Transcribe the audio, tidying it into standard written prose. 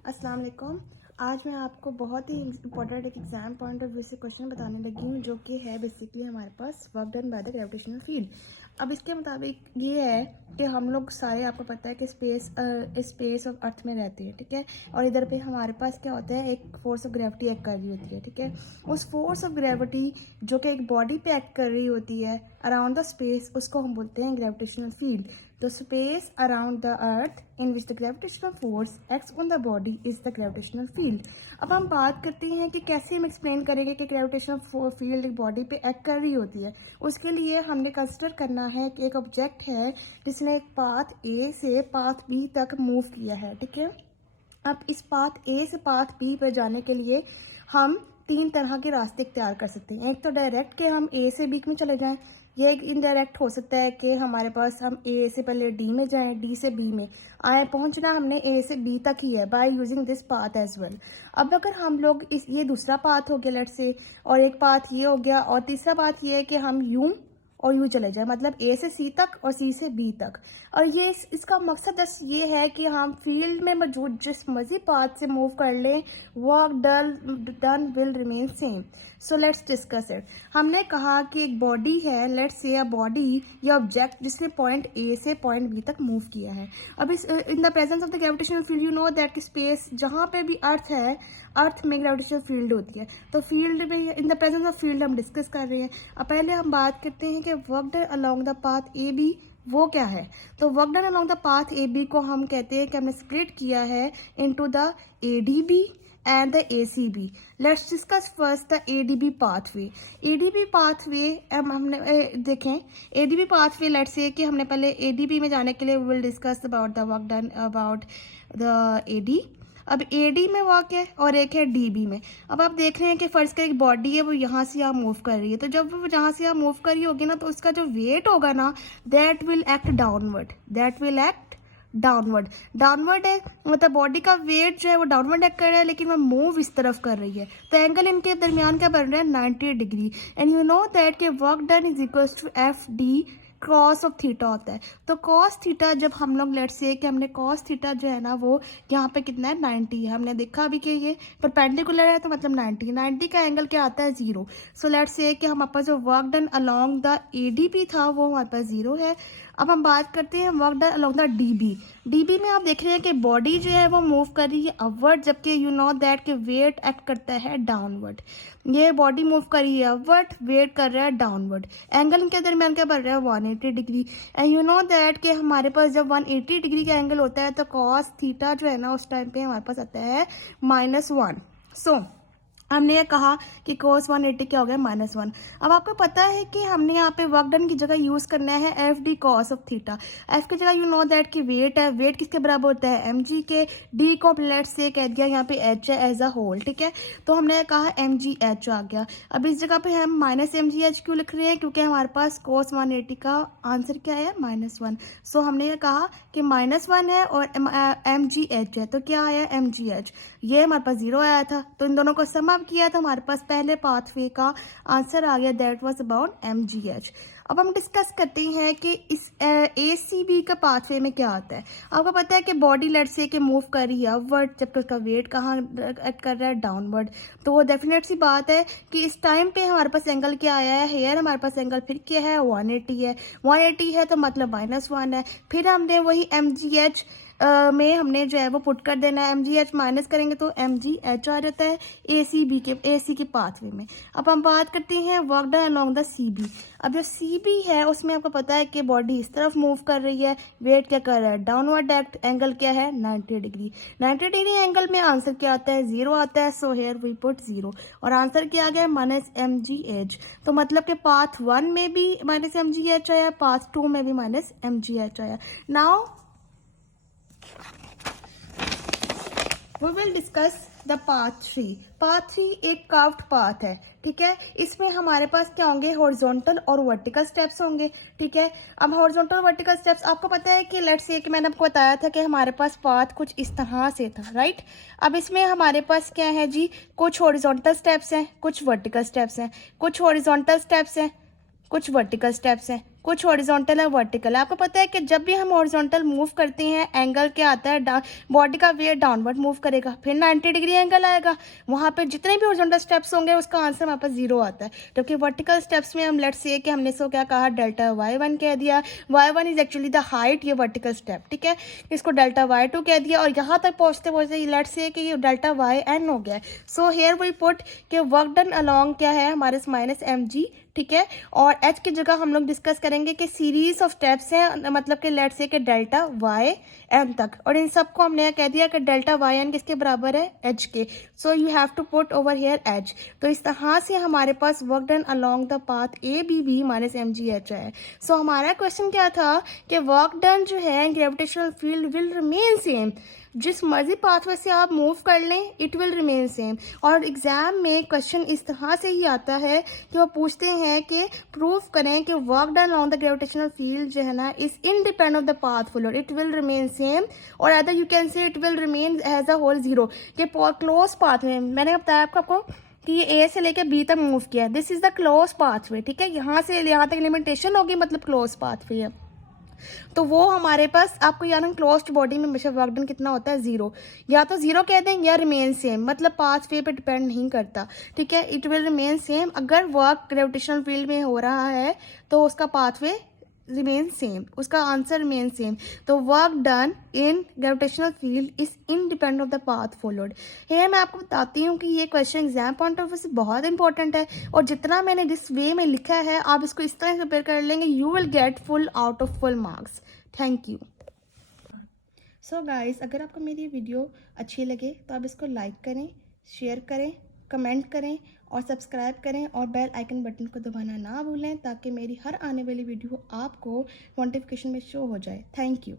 अस्सलाम वालेकुम। आज मैं आपको बहुत ही इंपॉर्टेंट एक एग्जाम पॉइंट ऑफ व्यू से क्वेश्चन बताने लगी हूँ, जो कि है बेसिकली हमारे पास work done by the gravitational field. अब इसके मुताबिक ये है कि हम लोग सारे, आपको पता है कि स्पेस ऑफ अर्थ में रहते हैं, ठीक है। और इधर पे हमारे पास क्या होता है, एक फोर्स ऑफ ग्रेविटी एक्ट कर रही होती है, ठीक है। उस फोर्स ऑफ ग्रेविटी जो कि एक बॉडी पे एक्ट कर रही होती है अराउंड द स्पेस, उसको हम बोलते हैं gravitational field. The space around the earth in which the gravitational force acts on the body is the gravitational field। अब हम बात करते हैं कि कैसे हम एक्सप्लेन करेंगे कि ग्रेविटेशनल फील्ड एक बॉडी पे एक्ट कर रही होती है। उसके लिए हमने कंसिडर करना है कि एक ऑब्जेक्ट है जिसने एक पाथ ए से पाथ बी तक मूव किया है, ठीक है। अब इस पाथ ए से पाथ बी पर जाने के लिए हम तीन तरह के रास्ते इख्तियार कर सकते हैं। एक तो डायरेक्ट के हम ए से बी में चले जाएं, ये एक इनडायरेक्ट हो सकता है कि हमारे पास हम ए से पहले डी में जाएं, डी से बी में आए। पहुंचना हमने ए से बी तक ही है by using this path as well. अब अगर हम लोग ये दूसरा पाथ हो गया लेट्स से, और एक पाथ ये हो गया, और तीसरा पाथ ये है कि हम यूं और यूं चले जाए, मतलब ए से सी तक और सी से बी तक। और ये इसका मकसद बस ये है कि हम फील्ड में मौजूद जिस मर्जी पाथ से मूव कर लें, work done will remain same. So let's discuss it. हमने कहा कि एक बॉडी है, लेट्स से अ बॉडी या ऑब्जेक्ट जिसने पॉइंट ए से पॉइंट बी तक मूव किया है। अब इस in the presence of the gravitational field you know that space जहाँ पे भी अर्थ है, अर्थ में ग्रेविटेशनल फील्ड होती है। तो फील्ड में in the presence of field हम डिस्कस कर रहे हैं। अब पहले हम बात करते हैं कि work done along the path A B वो क्या है। तो work done along the path A B को हम कहते हैं कि हमने स्प्लिट किया है into the A D B and the ACB। Let's discuss first the ADB pathway। ADB pathway हमने देखें ADB pathway, let's say कि हमने पहले ADB में जाने के लिए we will discuss about the work done about the AD। अब AD में वर्क है और एक है DB में। अब आप देख रहे हैं कि फर्स्ट का एक बॉडी है, वो यहाँ से यहाँ मूव कर रही है। तो जब वो जहाँ से यहाँ मूव कर रही होगी ना, तो उसका जो वेट होगा ना, that will act downward, that will act downward है, मतलब बॉडी का वेट जो है वो डाउनवर्ड एक्ट कर रहा है, लेकिन वो मूव इस तरफ कर रही है। तो एंगल इनके दरमियान क्या बन रहा है, 90 degree. And you know that के work done is equals to F d cos of theta होता है। तो कॉस थीटा जब हम लोग लेट्स से कि हमने कॉस थीटा जो है ना वो यहाँ पे कितना है, 90 है। हमने देखा अभी कि ये परपेंडिकुलर है, तो मतलब 90 का एंगल क्या आता है, 0। सो लेट्स से कि हमारे पास जो work done along the ADP था वो हमारे पास 0 है। अब हम बात करते हैं work done along the dB. DB में आप देख रहे हैं कि बॉडी जो है वो मूव कर रही है अपवर्ड, जबकि यू नो दैट के वेट एक्ट करता है डाउनवर्ड। ये बॉडी मूव कर रही है अपवर्ड, वेट कर रहा है डाउनवर्ड। एंगल इनके दरमियान क्या बन रहा है, 180 degree. And you know that कि हमारे पास जब 180 डिग्री का एंगल होता है तो कॉस थीटा जो है ना उस टाइम पे हमारे पास आता है -1। सो हमने ये कहा कि cos 180 क्या हो गया, -1। अब आपको पता है कि हमने यहाँ पे वर्क डन की जगह यूज करना है F d cos of theta. F की जगह यू नो दैट की वेट है, वेट किसके बराबर होता है, mg के। डी को लेट्स से कह दिया यहाँ पे h है एज अ होल, ठीक है। तो हमने कहा mgh आ गया। अब इस जगह पे हम -mgh क्यों लिख रहे हैं, क्योंकि हमारे पास cos 180 का आंसर क्या है, -1। सो हमने ये कहा कि -1 है और mgh है, तो क्या आया, mgh। ये हमारे पास 0 आया था, तो इन दोनों को सम अप किया तो हमारे पास पहले पाथवे का आंसर आ गया, दैट वाज अबाउट mgh। अब हम डिस्कस करते हैं कि इस ACB का पाथवे में क्या आता है। आपको पता है कि बॉडी लेट्स से कि मूव कर रही है अपवर्ड, जबकि उसका वेट कहाँ एक्ट कर रहा है, डाउनवर्ड। तो वो डेफिनेट सी बात है कि इस टाइम पे हमारे पास एंगल क्या आया है, हेयर हमारे पास एंगल फिर क्या है, 180 है। 180 है तो मतलब -1 है। फिर हमने वही mgh में हमने जो है वो पुट कर देना है, mgh माइनस करेंगे तो mgh आ जाता है AC के पाथवे में। अब हम बात करते हैं work done along the CB। अब जो CB है उसमें आपको पता है कि बॉडी इस तरफ मूव कर रही है, वेट क्या कर रहा है, डाउनवर्ड एक्ट, एंगल क्या है, 90 डिग्री। 90 डिग्री एंगल में आंसर क्या आता है, 0 आता है। सो हेयर वी पुट 0 और आंसर क्या आ गया, -mgh। तो मतलब कि पाथ 1 में भी -mgh आया, पाथ 2 में भी -mgh आया। Now we will discuss the path 3। Path 3 एक कर्व्ड पाथ है, ठीक है। इसमें हमारे पास क्या होंगे, हॉरिजॉन्टल और वर्टिकल स्टेप्स होंगे, ठीक है। अब हॉरिजॉन्टल और वर्टिकल स्टेप्स आपको पता है कि लेट्स से कि मैंने आपको बताया था कि हमारे पास पाथ कुछ इस तरह से था, राइट। अब इसमें हमारे पास क्या है जी, कुछ हॉरिजॉन्टल स्टेप्स हैं, कुछ वर्टिकल स्टेप्स हैं, कुछ हॉरिजॉन्टल स्टेप्स हैं, कुछ वर्टिकल स्टेप्स हैं, कुछ हॉरिजॉन्टल है, वर्टिकल है। आपको पता है कि जब भी हम हॉरिजॉन्टल मूव करते हैं एंगल क्या आता है, बॉडी का वेट डाउनवर्ड मूव करेगा, फिर 90 डिग्री एंगल आएगा। वहाँ पे जितने भी हॉरिजॉन्टल स्टेप्स होंगे उसका आंसर हमारे पास 0 आता है। जबकि वर्टिकल स्टेप्स में हम लेट्स से कि हमने इसको क्या कहा, डेल्टा y1 कह दिया। y1 is actually the height, ये वर्टिकल स्टेप, ठीक है। इसको डेल्टा y2 कह दिया और यहाँ तक पहुँचते पहुँचते लेट्स से कि ये डेल्टा yn हो गया। सो हेयर वी पुट कि वर्क डन अलॉन्ग क्या है हमारे -mg, ठीक है। और h की जगह हम लोग डिस्कस करेंगे कि सीरीज ऑफ स्टेप्स हैं, मतलब कि लेट्स से कि डेल्टा y n तक, और इन सबको हमने कह दिया कि डेल्टा y n किसके बराबर है, h के। So you have to put over here h। तो इस तरह से हमारे पास work done along the path A B B -mgh है। सो हमारा क्वेश्चन क्या था कि वर्क डन जो है gravitational field will remain same, जिस मर्जी पाथवे से आप मूव कर लें इट विल रिमेन सेम। और एग्जाम में क्वेश्चन इस तरह से ही आता है कि वो पूछते हैं कि प्रूव करें कि work done on the gravitational field जो है ना is independent of the path followed, it will remain same, और other you can say it will remain as a whole zero. कि क्लोज पाथ में मैंने बताया आपको कि ये ए से लेके बी तक मूव किया है, this is the close pathway, ठीक है। यहाँ से यहाँ तक लिमिटेशन होगी, मतलब क्लोज पाथवे है। तो वो हमारे पास आपको याद है क्लोज्ड बॉडी में हमेशा वर्क डन कितना होता है, 0। या तो 0 कह दें या रिमेन सेम, मतलब पाथवे पे डिपेंड नहीं करता, ठीक है। इट विल रिमेन सेम, अगर वर्क ग्रेविटेशनल फील्ड में हो रहा है तो उसका पाथवे रिमेन सेम, उसका आंसर रिमेन सेम। तो work done in gravitational field is independent of the path followed. ये मैं आपको बताती हूँ कि ये question exam point of view से बहुत इंपॉर्टेंट है, और जितना मैंने जिस वे में लिखा है आप इसको इस तरह से प्रिपेयर कर लेंगे, you will get full out of full marks. Thank you. So guys, अगर आपको मेरी वीडियो अच्छी लगे तो आप इसको लाइक करें, शेयर करें, कमेंट करें और सब्सक्राइब करें, और बेल आइकन बटन को दबाना ना भूलें ताकि मेरी हर आने वाली वीडियो आपको नोटिफिकेशन में शो हो जाए। Thank you.